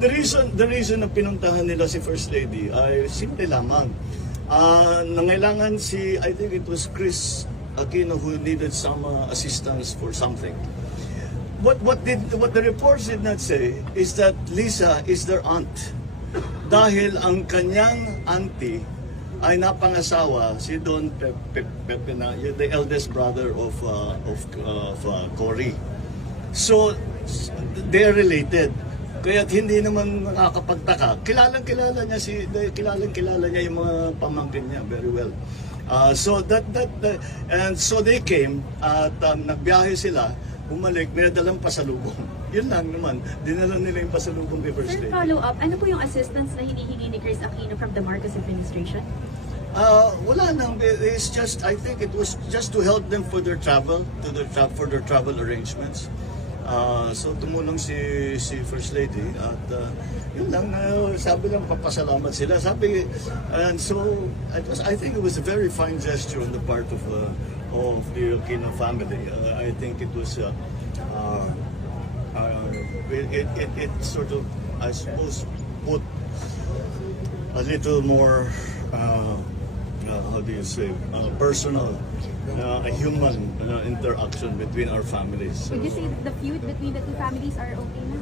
The reason na pinuntahan nila si First Lady ay simple lamang. Nangailangan I think it was Chris Aquino who needed some assistance for something. What the reports did not say is that Lisa is their aunt. Dahil ang kanyang auntie ay napangasawa si Don Pepe na, the eldest brother of Cory. So they are related. Kaya hindi naman nakakapagtaka. Kilalang kilala niya yung mga pamangkin niya very well. So they came at nagbiyahe sila. Bumalik, may dalang pasalubong. Yun lang naman, dinala nila yung pasalubong kay First Lady. Sir, follow up, ano po yung assistance na hinihingi ni Chris Aquino from the Marcos administration? Wala nang, it's just, I think it was just to help them for their travel, for their travel arrangements. So tumulong si First Lady at yun lang, sabi lang papasalamat sila. Sabi, and so I think it was a very fine gesture on the part of the Aquino family. I think it was it sort of, I suppose, put a little more how do you say, personal, a human interaction between our families. Would you say that the feud between the two families are okay now?